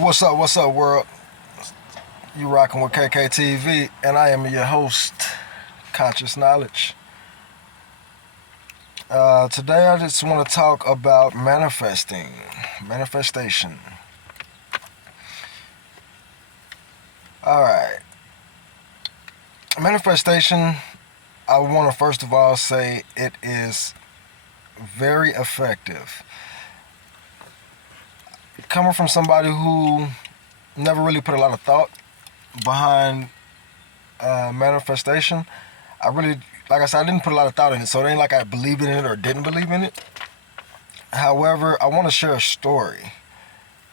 What's up, world? You rocking with KKTV, and I am your host, Conscious Knowledge. Today, I just want to talk about manifestation. All right, manifestation. I want to first of all say it is very effective. Coming from somebody who never really put a lot of thought behind manifestation. I really, like I said, I didn't put a lot of thought in it, so it ain't like I believed in it or didn't believe in it. However, I want to share a story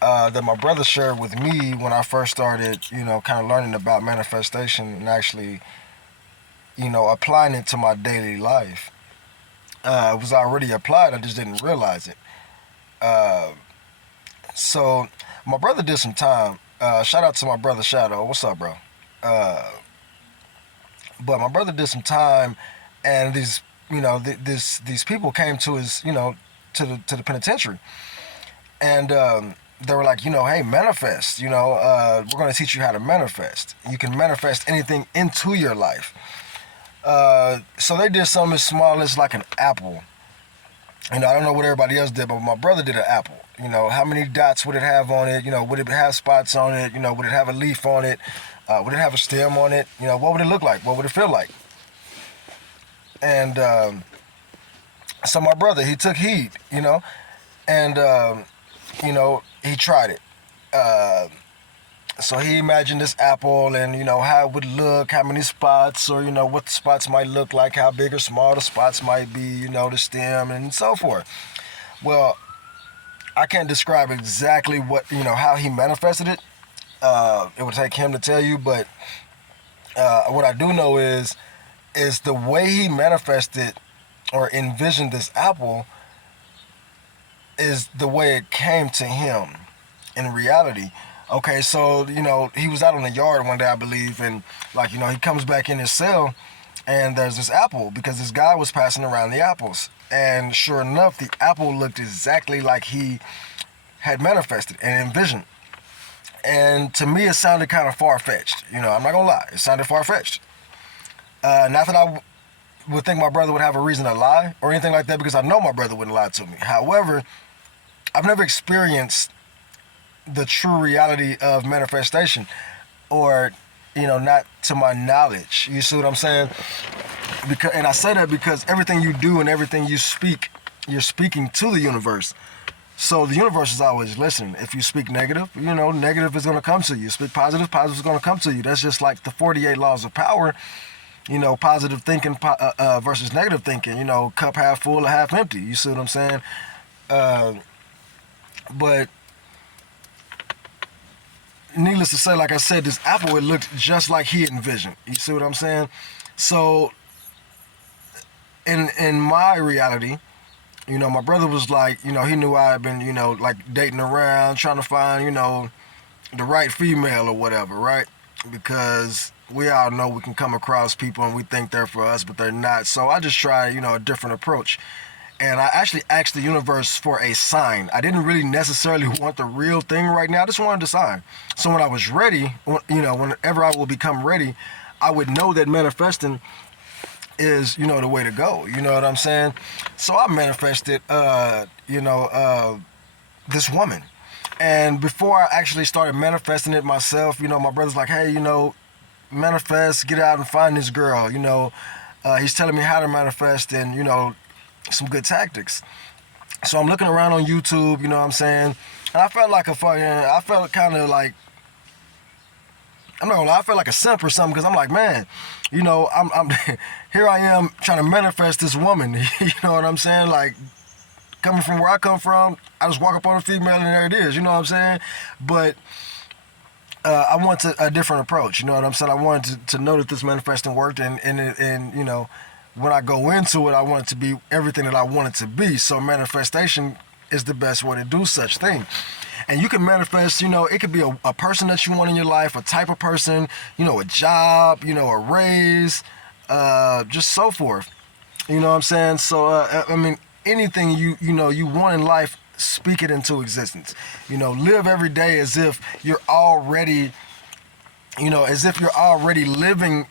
that my brother shared with me when I first started, kind of learning about manifestation and actually, applying it to my daily life. It was already applied, I just didn't realize it. Uh, so, my brother did some time. Shout out to my brother Shadow. What's up, bro? Uh, but my brother did some time, and these people came to his, to the penitentiary, and they were like, hey, manifest. We're going to teach you how to manifest. You can manifest anything into your life. So they did something as small as like an apple. I don't know what everybody else did, but my brother did an apple. How many dots would it have on it? Would it have spots on it? Would it have a leaf on it? Would it have a stem on it? What would it look like? What would it feel like? And so my brother, he took heed, and, he tried it. So he imagined this apple and, how it would look, how many spots, or, what the spots might look like, how big or small the spots might be, the stem, and so forth. Well, I can't describe exactly how he manifested it. It would take him to tell you, but what I do know is the way he manifested or envisioned this apple is the way it came to him in reality. Okay, so, he was out on the yard one day, I believe, and, he comes back in his cell, and there's this apple, because this guy was passing around the apples. And sure enough, the apple looked exactly like he had manifested and envisioned. And to me, it sounded kind of far-fetched. I'm not going to lie. It sounded far-fetched. Not that I would think my brother would have a reason to lie or anything like that, because I know my brother wouldn't lie to me. However, I've never experienced the true reality of manifestation, or not to my knowledge. You see what I'm saying? And I say that because everything you do and everything you speak, you're speaking to the universe. So the universe is always listening. If you speak negative, negative is going to come to you. Speak positive, positive is going to come to you. That's just like the 48 laws of power. Positive thinking versus negative thinking. Cup half full or half empty. You see what I'm saying? But needless to say, like I said, this apple, it looked just like he envisioned. You see what I'm saying? So, in my reality, my brother was like, he knew I had been, like dating around, trying to find, the right female or whatever, right? Because we all know we can come across people and we think they're for us, but they're not. So I just tried, a different approach. And I actually asked the universe for a sign. I didn't really necessarily want the real thing right now. I just wanted a sign. So when I was ready, whenever I will become ready, I would know that manifesting is, the way to go. You know what I'm saying? So I manifested, this woman. And before I actually started manifesting it myself, my brother's like, hey, manifest, get out and find this girl. He's telling me how to manifest and, some good tactics. So I'm looking around on YouTube, you know what I'm saying? And I felt kind of like, I'm not gonna lie, I felt like a simp or something, because I'm like, man, I'm here I am trying to manifest this woman. You know what I'm saying? Like, coming from where I come from, I just walk up on a female and there it is, you know what I'm saying? But I wanted a different approach, you know what I'm saying? I wanted to know that this manifesting worked, and when I go into it, I want it to be everything that I want it to be. So manifestation is the best way to do such thing. And you can manifest, it could be a person that you want in your life, a type of person, a job, a raise, just so forth. You know what I'm saying? So, anything you want in life, speak it into existence. Live every day as if you're already, as if you're already living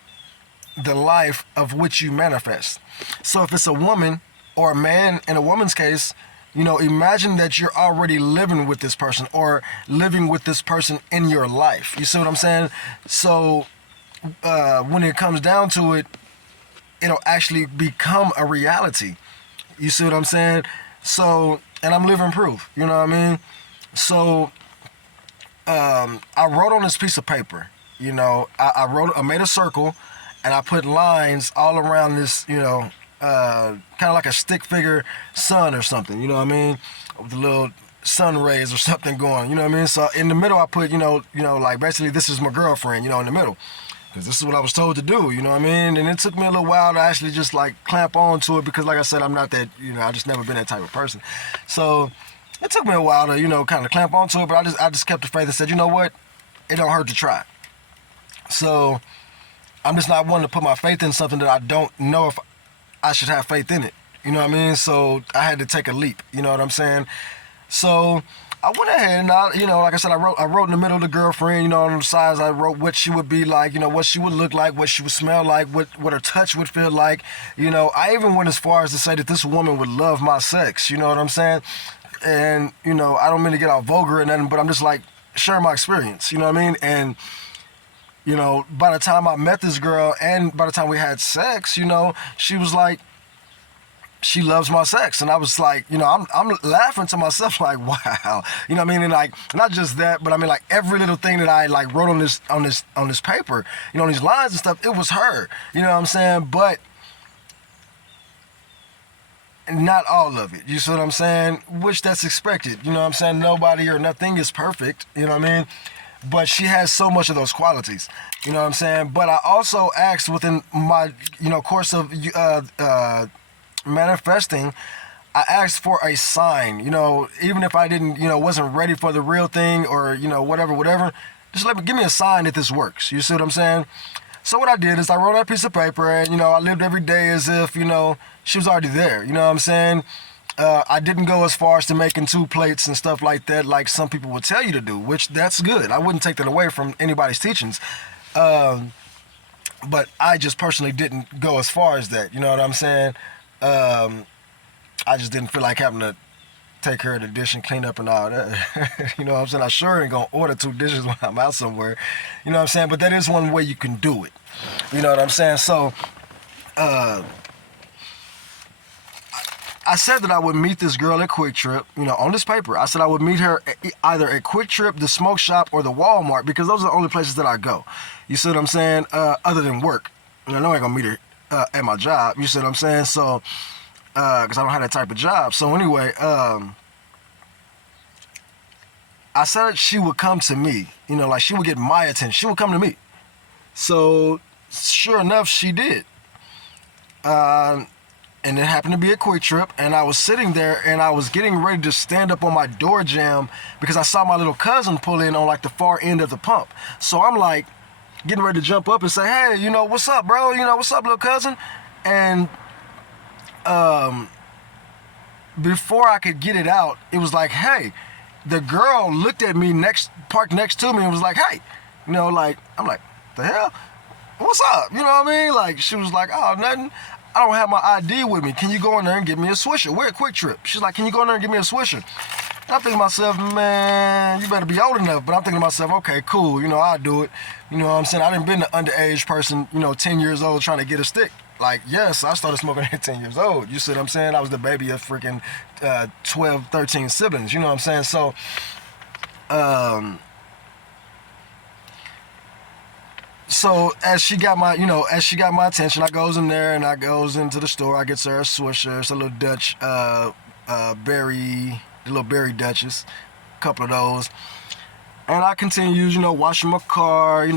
the life of which you manifest. So if it's a woman or a man, in a woman's case, imagine that you're already living with this person or living with this person in your life. You see what I'm saying? So when it comes down to it, it'll actually become a reality. You see what I'm saying? So, and I'm living proof, you know what I mean? So I wrote on this piece of paper, I made a circle and I put lines all around this, kind of like a stick figure sun or something, you know what I mean? With the little sun rays or something going, you know what I mean? So in the middle I put, like basically this is my girlfriend, in the middle. Because this is what I was told to do, you know what I mean? And it took me a little while to actually just like clamp on to it because like I said, I'm not that, I just never been that type of person. So it took me a while to, kind of clamp on to it, but I just kept the faith and said, you know what? It don't hurt to try. So I'm just not wanting to put my faith in something that I don't know if I should have faith in it. You know what I mean? So I had to take a leap. You know what I'm saying? So I went ahead and like I said, I wrote in the middle of the girlfriend, on the sides I wrote what she would be like, what she would look like, what she would smell like, what her touch would feel like. I even went as far as to say that this woman would love my sex. You know what I'm saying? And, I don't mean to get all vulgar or nothing, but I'm just like sharing my experience. You know what I mean? And by the time I met this girl and by the time we had sex, she was like, she loves my sex. And I was like, I'm laughing to myself like, wow. You know what I mean? And like, not just that, but I mean like every little thing that I like wrote on this paper, on these lines and stuff, it was her. You know what I'm saying? But not all of it. You see what I'm saying? Which that's expected. You know what I'm saying? Nobody or nothing is perfect. You know what I mean? But she has so much of those qualities, you know what I'm saying? But I also asked within my, course of manifesting, I asked for a sign, even if I didn't, wasn't ready for the real thing or, whatever, just give me a sign that this works. You see what I'm saying? So what I did is I wrote on a piece of paper and, I lived every day as if, she was already there. You know what I'm saying? I didn't go as far as to making 2 plates and stuff like that, like some people would tell you to do, which that's good. I wouldn't take that away from anybody's teachings. But I just personally didn't go as far as that. You know what I'm saying? I just didn't feel like having to take care of the dish and clean up and all that. You know what I'm saying? I sure ain't gonna order 2 dishes when I'm out somewhere. You know what I'm saying? But that is one way you can do it. You know what I'm saying? So, I said that I would meet this girl at Quick Trip, on this paper. I said I would meet her either at Quick Trip, the smoke shop, or the Walmart because those are the only places that I go. You see what I'm saying? Other than work. I know I ain't gonna meet her at my job. You see what I'm saying? So, because I don't have that type of job. So anyway, I said she would come to me. Like she would get my attention. She would come to me. So sure enough, she did. And it happened to be a Quick Trip, and I was sitting there, and I was getting ready to stand up on my door jamb because I saw my little cousin pull in on like the far end of the pump. So I'm like getting ready to jump up and say, hey, what's up, bro? What's up, little cousin? And before I could get it out, it was like, hey, the girl looked at me parked next to me and was like, hey, like, I'm like, the hell? What's up? You know what I mean? Like, she was like, oh, nothing. I don't have my ID with me. Can you go in there and get me a Swisher? We're at Quick Trip. She's like, can you go in there and get me a Swisher? And I'm thinking to myself, man, you better be old enough. But I'm thinking to myself, okay, cool. I'll do it. You know what I'm saying? I done been an underage person, 10 years old trying to get a stick. Like, yes, I started smoking at 10 years old. You see what I'm saying? I was the baby of freaking 12, 13 siblings. You know what I'm saying? So, So as she got my attention, I goes in there and I goes into the store. I get her a Swisher. It's a little Dutch berry, the little berry Dutchess, a couple of those. And I continues, washing my car,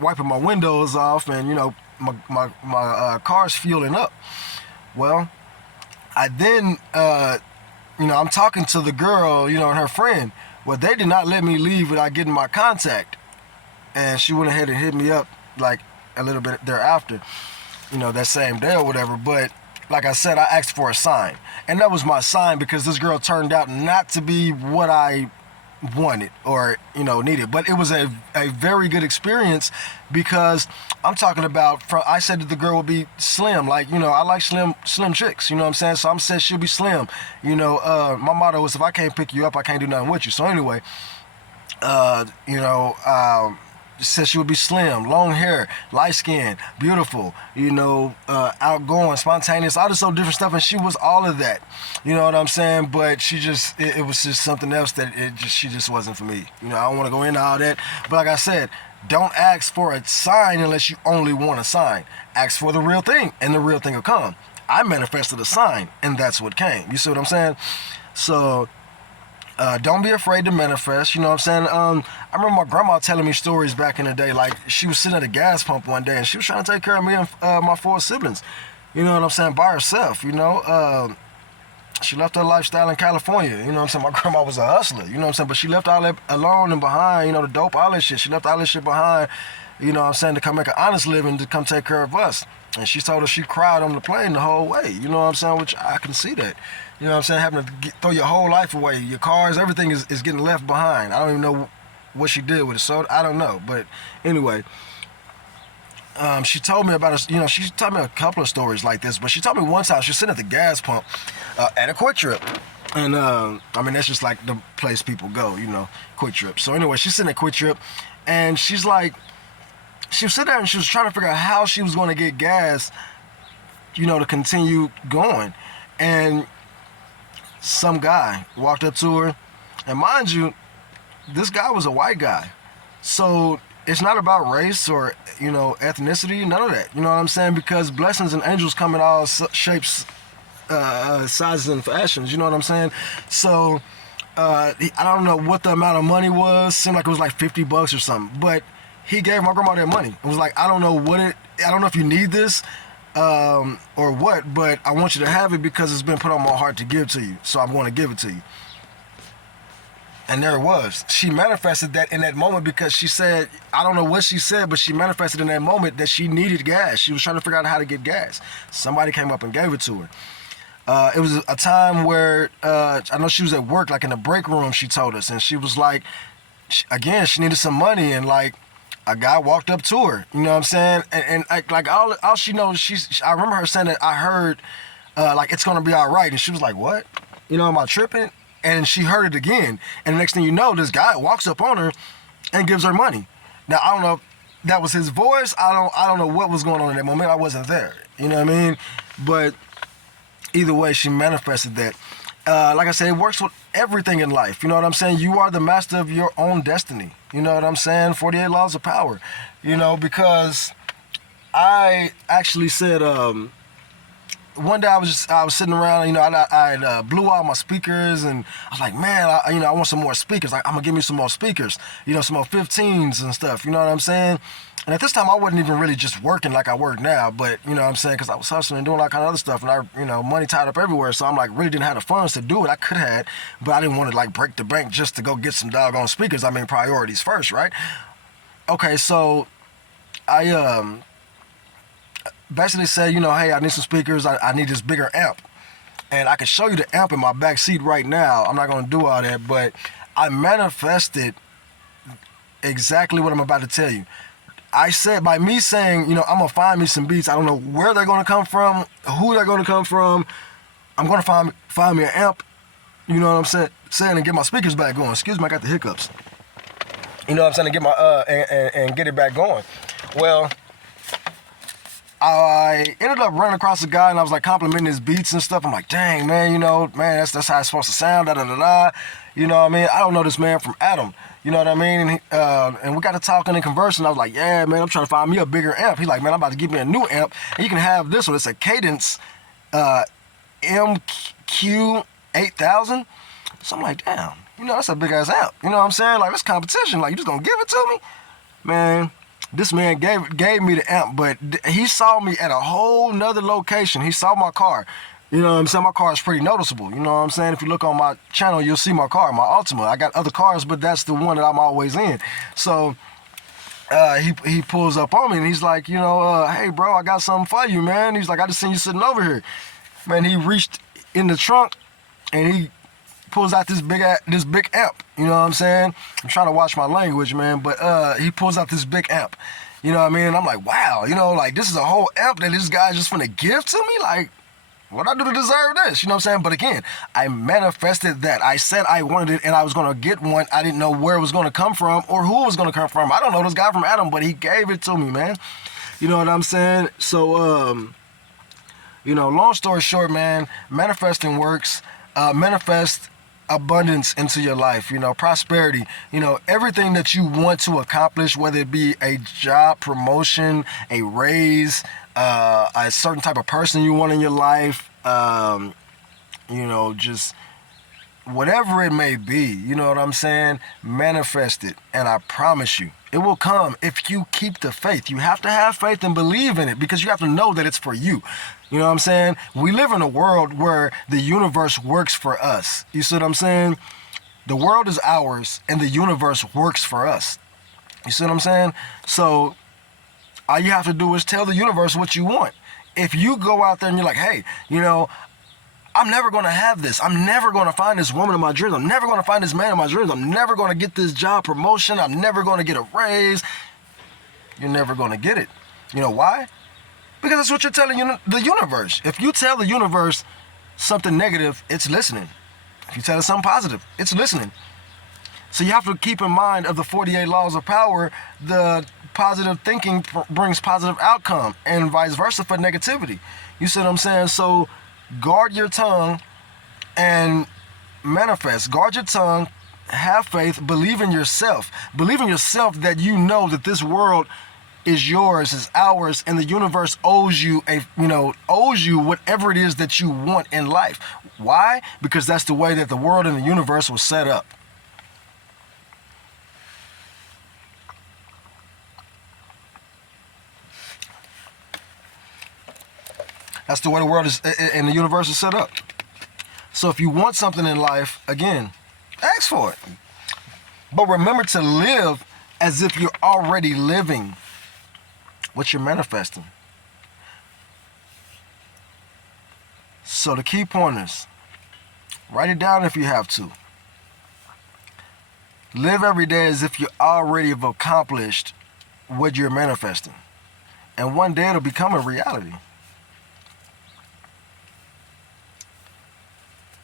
wiping my windows off, and my car's fueling up. Well, I then I'm talking to the girl, and her friend. Well, they did not let me leave without getting my contact. And she went ahead and hit me up like a little bit thereafter, that same day or whatever. But like I said, I asked for a sign. And that was my sign because this girl turned out not to be what I wanted or, needed. But it was a very good experience because I'm talking about, I said that the girl would be slim. Like, I like slim chicks, you know what I'm saying? So I'm saying she'll be slim. My motto is if I can't pick you up, I can't do nothing with you. So anyway, said she would be slim, long hair, light skin, beautiful, outgoing, spontaneous, all this so different stuff, and she was all of that. You know what I'm saying? But she just, it was just something else that she just wasn't for me. I don't want to go into all that, but like I said, don't ask for a sign unless you only want a sign. Ask for the real thing, and the real thing will come. I manifested a sign, and that's what came. You see what I'm saying? So, don't be afraid to manifest, you know what I'm saying? I remember my grandma telling me stories back in the day, like she was sitting at a gas pump one day and she was trying to take care of me and my 4 siblings, you know what I'm saying, by herself, she left her lifestyle in California, you know what I'm saying? My grandma was a hustler, you know what I'm saying? But she left all that alone and behind, the dope, all that shit. She left all that shit behind, you know what I'm saying, to come make an honest living, to come take care of us. And she told us she cried on the plane the whole way, you know what I'm saying? Which I can see that. You know what I'm saying? Having to throw your whole life away, your cars, everything is getting left behind. I don't even know what she did with it, so I don't know. But anyway, she told me about she told me a couple of stories like this, but she told me one time she was sitting at the gas pump at a Quick Trip. And, that's just like the place people go, Quick Trip. So anyway, she's sitting at Quick Trip, and she's like, she was sitting there and she was trying to figure out how she was going to get gas, to continue going. And some guy walked up to her, and mind you, this guy was a white guy. So it's not about race or, ethnicity, none of that. You know what I'm saying? Because blessings and angels come in all shapes, sizes, and fashions. You know what I'm saying? So I don't know what the amount of money was. Seemed like it was like $50 or something. But he gave my grandma that money. It was like, I don't know if you need this, or what, but I want you to have it because it's been put on my heart to give to you. So I'm going to give it to you. And there it was. She manifested that in that moment because she said, I don't know what she said, but she manifested in that moment that she needed gas. She was trying to figure out how to get gas. Somebody came up and gave it to her. It was a time where, I know she was at work, like in the break room, she told us. And she was like, she needed some money, and like, a guy walked up to her, you know what I'm saying? And like all she knows, I remember her saying that I heard, like, it's gonna be all right. And she was like, what? Am I tripping? And she heard it again. And the next thing you know, this guy walks up on her and gives her money. Now, I don't know if that was his voice. I don't know what was going on in that moment. I wasn't there. You know what I mean? But either way, she manifested that. Like I said, it works with everything in life. You know what I'm saying? You are the master of your own destiny. You know what I'm saying? 48 laws of power. Because I actually said, one day I was sitting around, I blew out my speakers, and I was like, man, I want some more speakers. Like, I'm gonna give me some more speakers, some more 15s and stuff. You know what I'm saying? And at this time, I wasn't even really just working like I work now, but you know what I'm saying? Because I was hustling and doing all kind of other stuff, and I, money tied up everywhere. So I'm like, really didn't have the funds to do it. I could have, but I didn't want to like break the bank just to go get some doggone speakers. I mean, priorities first, right? Okay, so I basically said, hey, I need some speakers. I need this bigger amp, and I can show you the amp in my back seat right now. I'm not gonna do all that, but I manifested exactly what I'm about to tell you. I said, by me saying, I'm going to find me some beats. I don't know where they're going to come from, who they're going to come from. I'm going to find me an amp, you know what I'm saying, and get my speakers back going. Excuse me, I got the hiccups. You know what I'm saying, and get my, and get it back going. Well, I ended up running across a guy, and I was like complimenting his beats and stuff. I'm like, dang, man, that's how it's supposed to sound, da-da-da-da. You know what I mean? I don't know this man from Adam. You know what I mean? And we got to talking and conversing. I was like, yeah, man, I'm trying to find me a bigger amp. He's like, man, I'm about to give me a new amp. And you can have this one. It's a Cadence MQ8000. So I'm like, damn, that's a big-ass amp. You know what I'm saying? Like, it's competition. Like, you just going to give it to me? Man, this man gave me the amp, but he saw me at a whole nother location. He saw my car. You know what I'm saying? My car is pretty noticeable. You know what I'm saying? If you look on my channel, you'll see my car, my Altima. I got other cars, but that's the one that I'm always in. So he pulls up on me, and he's like, hey, bro, I got something for you, man. He's like, I just seen you sitting over here. Man, he reached in the trunk and he pulls out this big amp. You know what I'm saying? I'm trying to watch my language, man, but he pulls out this big amp. You know what I mean? And I'm like, wow, you know, like this is a whole amp that this guy's just finna give to me? Like, what I do to deserve this? You know what I'm saying? But again, I manifested that. I said I wanted it and I was going to get one. I didn't know where it was going to come from or who it was going to come from. I don't know this guy from Adam, but he gave it to me, man. You know what I'm saying? So, you know, long story short, man, manifesting works. Manifest abundance into your life, you know, prosperity, you know, everything that you want to accomplish, whether it be a job promotion, a raise, a certain type of person you want in your life, you know, just whatever it may be, you know what I'm saying? Manifest it. And I promise you, it will come if you keep the faith. You have to have faith and believe in it because you have to know that it's for you. You know what I'm saying? We live in a world where the universe works for us. You see what I'm saying? The world is ours and the universe works for us. You see what I'm saying? So all you have to do is tell the universe what you want. If you go out there and you're like, hey, you know, I'm never going to have this. I'm never going to find this woman in my dreams. I'm never going to find this man in my dreams. I'm never going to get this job promotion. I'm never going to get a raise. You're never going to get it. You know why? Because that's what you're telling the universe. If you tell the universe something negative, it's listening. If you tell it something positive, it's listening. So you have to keep in mind of the 48 laws of power, the positive thinking brings positive outcome and vice versa for negativity. You see what I'm saying? So guard your tongue and manifest. Guard your tongue, have faith, believe in yourself. Believe in yourself that you know that this world is yours, is ours, and the universe owes you whatever it is that you want in life. Why? Because that's the way that the world and the universe was set up. That's the way the world is and the universe is set up. So if you want something in life, again, ask for it. But remember to live as if you're already living what you're manifesting. So the key pointers, write it down if you have to. Live every day as if you already have accomplished what you're manifesting. And one day it'll become a reality.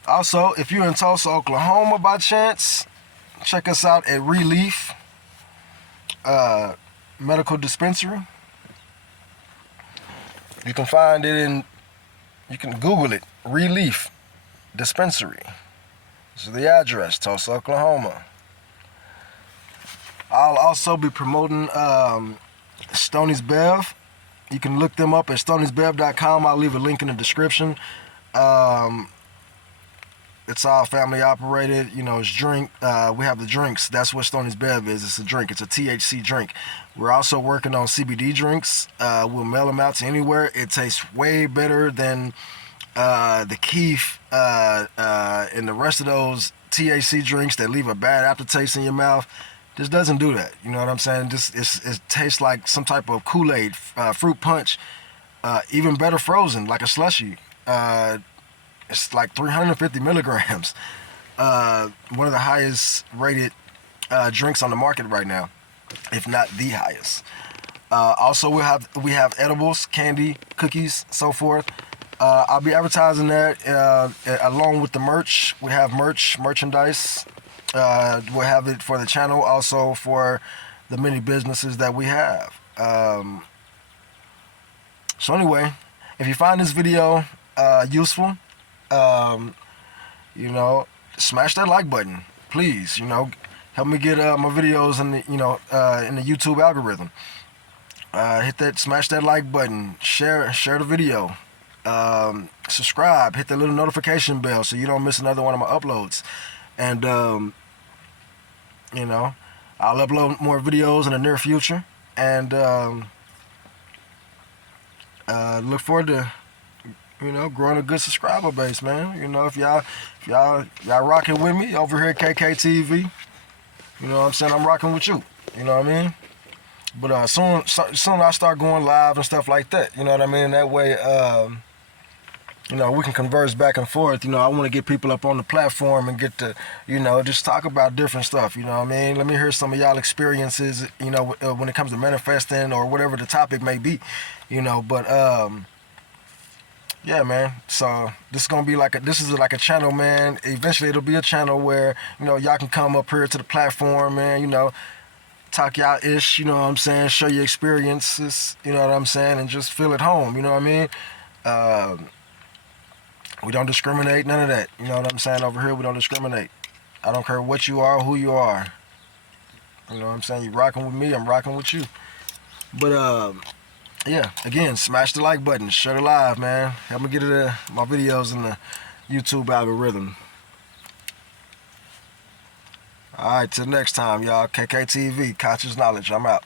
Also, if you're in Tulsa, Oklahoma by chance, check us out at Relief Medical Dispensary. You can find it you can Google it, Relief Dispensary. This is the address, Tulsa, Oklahoma. I'll also be promoting Stoney's Bev. You can look them up at stoniesbev.com. I'll leave a link in the description. It's all family operated. You know, it's drink. We have the drinks. That's what Stoney's Bev is. It's a drink. It's a THC drink. We're also working on CBD drinks. We'll mail them out to anywhere. It tastes way better than the Keef and the rest of those THC drinks that leave a bad aftertaste in your mouth. This doesn't do that. You know what I'm saying? It tastes like some type of Kool-Aid, fruit punch, even better frozen, like a slushie. It's like 350 milligrams. One of the highest rated drinks on the market right now, if not the highest. Also, we have edibles, candy, cookies, so forth. I'll be advertising that along with the merch. We have merchandise. We'll have it for the channel, also for the many businesses that we have. So anyway, if you find this video useful, you know, smash that like button, please. You know, help me get my videos in the in the YouTube algorithm. Smash that like button, share the video, subscribe, hit that little notification bell so you don't miss another one of my uploads. And you know, I'll upload more videos in the near future, and look forward to growing a good subscriber base, man. You know, if y'all rocking with me over here at KKTV, you know what I'm saying, I'm rocking with you. You know what I mean? But soon I start going live and stuff like that. You know what I mean? That way, we can converse back and forth. I want to get people up on the platform and get to, just talk about different stuff. You know what I mean? Let me hear some of y'all experiences, when it comes to manifesting or whatever the topic may be, but, yeah, man. So this is gonna be this is like a channel, man. Eventually, it'll be a channel where y'all can come up here to the platform, man. Talk y'all ish. You know what I'm saying? Show your experiences. You know what I'm saying? And just feel at home. You know what I mean? We don't discriminate. None of that. You know what I'm saying? Over here, we don't discriminate. I don't care what you are, who you are. You know what I'm saying? You rocking with me, I'm rocking with you. But yeah, again, smash the like button, share the live, man. Help me get my videos in the YouTube algorithm. All right, till next time, y'all. KKTV, Conscious Knowledge. I'm out.